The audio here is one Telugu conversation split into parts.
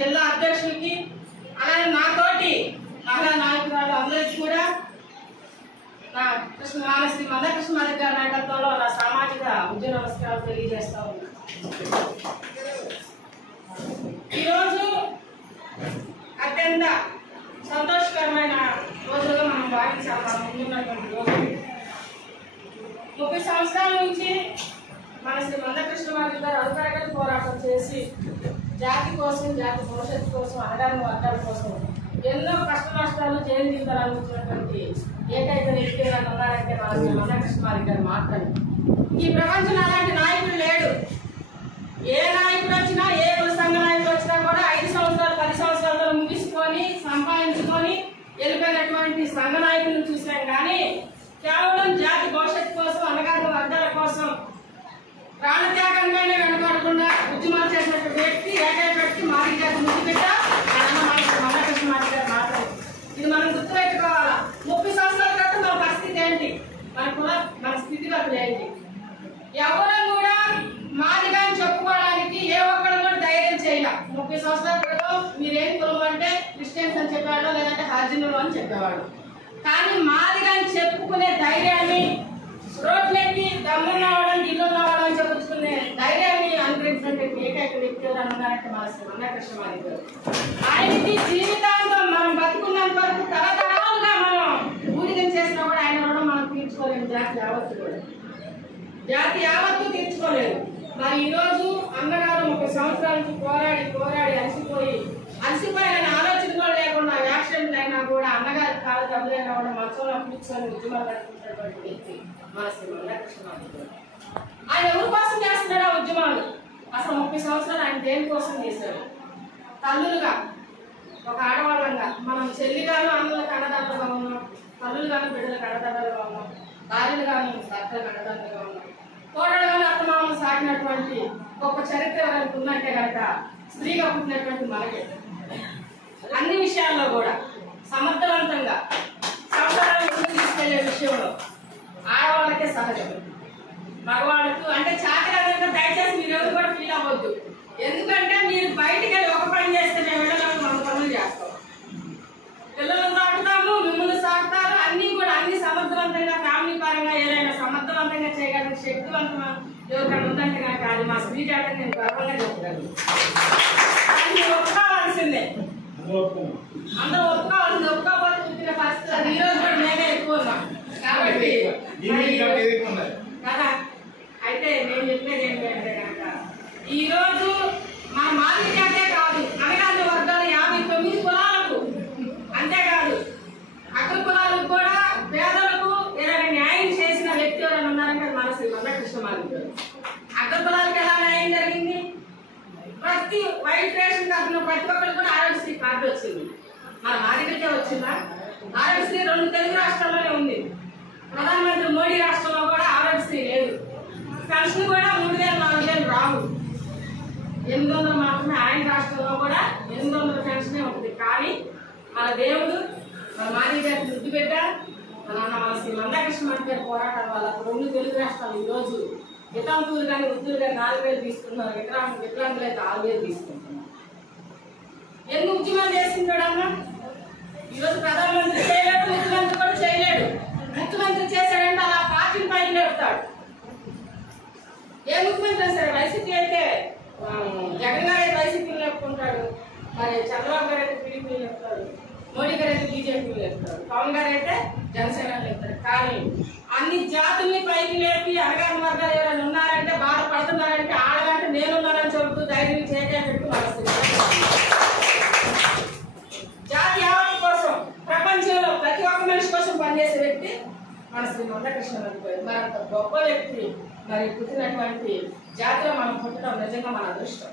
జిల్లా అధ్యక్షులకి అలాగే నాతోటి మహిళా నాయకురాలు అందరికీ కూడా నా శ్రీ మందకృష్ణమాదిగ గారి నాయకత్వంలో నా సామాజిక ఉద్యోగ నమస్కారాలు తెలియజేస్తా ఉన్నా. ఈరోజు అత్యంత సంతోషకరమైన రోజుగా మనం భావించాలి. మనం ముందున్నటువంటి రోజు 30 సంవత్సరాల నుంచి మన శ్రీ మందకృష్ణమాదిగ గారు అడుగడగలు పోరాటం చేసి జాతి కోసం, జాతి భవిష్యత్తు కోసం, అణగారిన వర్గాల కోసం ఎన్నో కష్ట నష్టాలు జయంతించాలని అనుకుంటున్నటువంటి ఏకైక వ్యక్తి ఉన్నారంటే మన శ్రీ మందకృష్ణమాదిగ గారు మాత్రమే. ఈ ప్రపంచంలో అలాంటి నాయకుడు లేడు. ఏ నాయకుడు వచ్చినా, ఏ కుల సంఘ నాయకుడు వచ్చినా కూడా 5 సంవత్సరాలు 10 సంవత్సరాలు ముగించుకొని సంపాదించుకొని వెళ్ళిపోయినటువంటి సంఘ నాయకులను చూసాం. కానీ కేవలం జాతి భవిష్యత్తు కోసం, అణగారిన వర్గాల కోసం ప్రాణత్యాగంగానే వెనకాడకుండా ఉద్యమాలు చేసినటువంటి వ్యక్తి, ఏకైక వ్యక్తి మాదిగ గారి ముందు పెట్ట మందకృష్ణమాదిగ గారు మాత్రమే. ఇది మనం గుర్తుపెట్టుకోవాలా. 30 సంవత్సరాల క్రితం మన పరిస్థితి ఏంటి, మన స్థితిగతులు ఏంటి? ఎవరు కూడా మాదిగని చెప్పుకోవడానికి ఏ ఒక్కరు కూడా ధైర్యం చేయాలి. 30 సంవత్సరాల క్రితం మీరేం కులం అంటే క్రిస్టియన్స్ అని చెప్పేవాడు, లేదంటే హరిజనులు అని చెప్పేవాడు. కానీ మాదిగని చెప్పుకునే ధైర్యాన్ని, రోడ్లెక్కి దమ్మున్నవాడు ఇల్లు ఉన్నవాడు అని చెప్పుకునే ధైర్యాన్ని అనుగ్రహించినటువంటి ఏకైక వ్యక్తి ఉన్నారంటే మన శ్రీ మందకృష్ణమాదిగ గారు. ఆయనకి జీవితాంతం మనం బతుకున్నంత వరకు తరతరాలుగా మనం పూజం చేసినా కూడా ఆయన రుణం మనం తీర్చుకోలేము. జాతి యావత్తు తీర్చుకోలేదు. మరి ఈరోజు అన్నగారు 30 సంవత్సరాల నుంచి పోరాడి అలసిపోయిన ఆలోచన కూడా లేకుండా యాక్సిడెంట్లు అయినా కూడా అన్నగారి కాలు దెబ్బలైనా కూడా మంచంలో కూర్చొని ఉద్యమాలు నడుపుతున్నటువంటి వ్యక్తి మన శ్రీ మందకృష్ణమాదిగ గారు. ఆయన ఎవరి కోసం చేస్తున్నాడు ఆ ఉద్యమాలు? అసలు 30 సంవత్సరాలు ఆయన దేనికోసం చేశాడు? తల్లులుగా, ఒక ఆడవాళ్ళంగా మనం చెల్లిగాను అన్నలకు అన్నదాతలుగా ఉన్నాం, తల్లులుగాను బిడ్డలకు అన్నదాతలుగా ఉన్నాం, భార్యలుగాను భర్తలకు అన్నదాతలుగా ఉన్నాం, కోడలుగాను అత్తమామలు సాగినటువంటి గొప్ప చరిత్ర ఎవరైనా ఉందంటే కనుక స్త్రీగా పుట్టినటువంటి మనకే. అన్ని విషయాల్లో కూడా సమర్థవంతంగా సంసారాన్ని ముందుకు తీసుకెళ్లే విషయంలో ఆడవాళ్ళకే సహజం. మగవాళ్ళకు అంటే చాకరీ దయచేసి మీరు ఎవరు కూడా ఫీల్ అవ్వద్దు. ఎందుకంటే మీరు బయటికి వెళ్ళి ఒక పని చేస్తే మేము వెళ్ళడానికి మన పనులు చేస్తాం, పిల్లలను సాగుతాము, మిమ్మల్ని సాగుతారు. అన్ని కూడా అన్ని సమర్థవంతంగా ఫ్యామిలీ పరంగా ఏదైనా సమర్థవంతంగా చేయగలిగిన శక్తివంతం ఎవరికైనా ఉందంటే కనుక అది మా స్త్రీ జాతర నేను గర్వంగా చెప్తాను. అది ఒప్పుకోవాల్సిందే, అందరూ ఒప్పుకోవాల్సింది. ఒప్పుకోకపోతే పుట్టిన పరిస్థితి అది. ఈరోజు కూడా నేనే ఎక్కువ ఉన్నాం కాబట్టి కదా. అయితే నేను చెప్పేది ఏంటంటే కనుక ఈరోజు మన మాదిగ జాతే కాదు, అణగారిన వర్గాలు 59 కులాలకు, అంతేకాదు అగ్ర కులాలకు కూడా పేదలకు ఏదైనా న్యాయం చేసిన వ్యక్తి ఎవరైనా ఉన్నారంటే మన శ్రీ మందకృష్ణమాదిగ గారు. అగ్ర కులాలకు ఎలా న్యాయం జరిగింది? ప్రతి వైట్ రేషన్ కార్డులో ప్రతి ఒక్కరికి కూడా ఆరోగ్యశ్రీ కార్డు వచ్చింది. మన మాదిగకే వచ్చిందా? ఆరోగ్యశ్రీ 2 తెలుగు రాష్ట్రాల్లోనే ఉంది. ప్రధానమంత్రి మోడీ రాష్ట్రంలో కూడా ఆరోగ్యశ్రీ లేదు. పెన్షన్ కూడా 3000 4000 రావు, 800 మాత్రమే. ఆయన రాష్ట్రంలో కూడా 800 పెన్షనే ఉంటుంది. కానీ మన దేవుడు మన మాదిగ గారి ముద్దు బిడ్డ మన శ్రీ మందకృష్ణమాదిగ గారి పోరాటం వల్ల 2 తెలుగు రాష్ట్రాలు ఈరోజు వితంతువులు కానీ వృద్ధులు కానీ 4000 తీసుకుంటున్నారు, వికలాంగులు అయితే 6000 తీసుకుంటున్నారు. ఎన్ని ఉద్యమాలు చేసింటాడు అన్న? ఈరోజు ప్రధానమంత్రి చేయలేడు, ముఖ్యమంత్రి కూడా చేయలేడు. ముఖ్యమంత్రి చేశాడంటే అలా పార్టీని పైకి లేపుతాడు. ఏ ముఖ్యమంత్రి సరే, వైసీపీ అయితే జగన్ గారు అయితే వైసీపీని లేపుకుంటాడు, మరి చంద్రబాబు గారు అయితే టీడీపీని లేపుతాడు, మోడీ గారు అయితే బీజేపీని లేపుతాడు, పవన్ గారు అయితే జనసేన లేపుతాడు. కానీ అన్ని జాతుల్ని పైకి లేపి అణగారిన వర్గాలు ఎవరైనా ఉన్నారంటే, బాధపడుతున్నారంటే ఆడగంటే నేనున్నానని చెబుతూ ధైర్యం చేయగలిగినట్టు జాతి యావత్తు కోసం, ప్రపంచంలో ప్రతి ఒక్క మనిషి కోసం పనిచేసే వ్యక్తి మన శ్రీ మందకృష్ణమాదిగ గారు. మరి అంత గొప్ప వ్యక్తి మరి పుట్టినటువంటి జాతిలో మనం పుట్టడం నిజంగా మన అదృష్టం.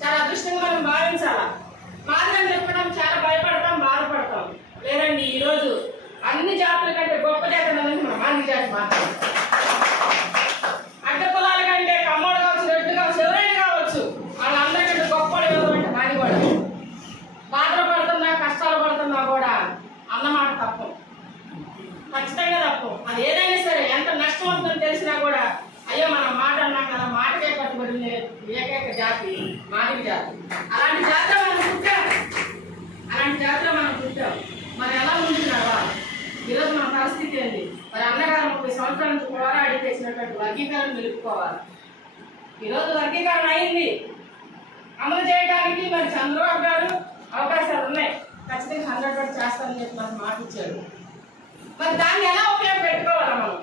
చాలా అదృష్టంగా మనం భావించాలా. మాదిగని చెప్పడం చాలా భయపడతాం, బాధపడతాం. లేదండి, ఈరోజు అన్ని జాతుల కంటే గొప్ప జాతి అనేది మన మాదిగ జాతి మాత్రమే. అడ్డ కులాల కంటే కమ్మోడు కావచ్చు, రెడ్డు కావచ్చు, ఎవరైనా కావచ్చు, వాళ్ళందరికంటే గొప్పవాడు ఎవరు అంటే మాదిగవాడు. బాధలు పడుతున్నా, కష్టాలు పడుతున్నా కూడా అన్నమాట తప్పు, ఖచ్చితంగా తప్పు. అది ఏదైనా సరే ఎంత నష్టం అవుతుందని తెలిసినా కూడా అయ్యో మనం మాట అన్నాం కదా, మాటకే కట్టుబడి ఏకైక జాతి మాదిగ జాతి. అలాంటి జాతిలో మనం పుట్టాం. మరి ఎలా ముందుకు నడవాలి? ఈరోజు మన పరిస్థితి ఏంటి? మరి అన్నగారు 30 సంవత్సరాల నుంచి పోరాడి చేసినటువంటి వర్గీకరణ నిలుపుకోవాలి. ఈరోజు వర్గీకరణ అయింది, అమలు చేయడానికి మరి చంద్రబాబు గారు అవకాశాలు ఉన్నాయి, ఖచ్చితంగా 100% చేస్తారని చెప్పి మనకు మాట ఇచ్చారు. మరి దాన్ని ఎలా ఉపయోగపెట్టుకోవాలి మనం?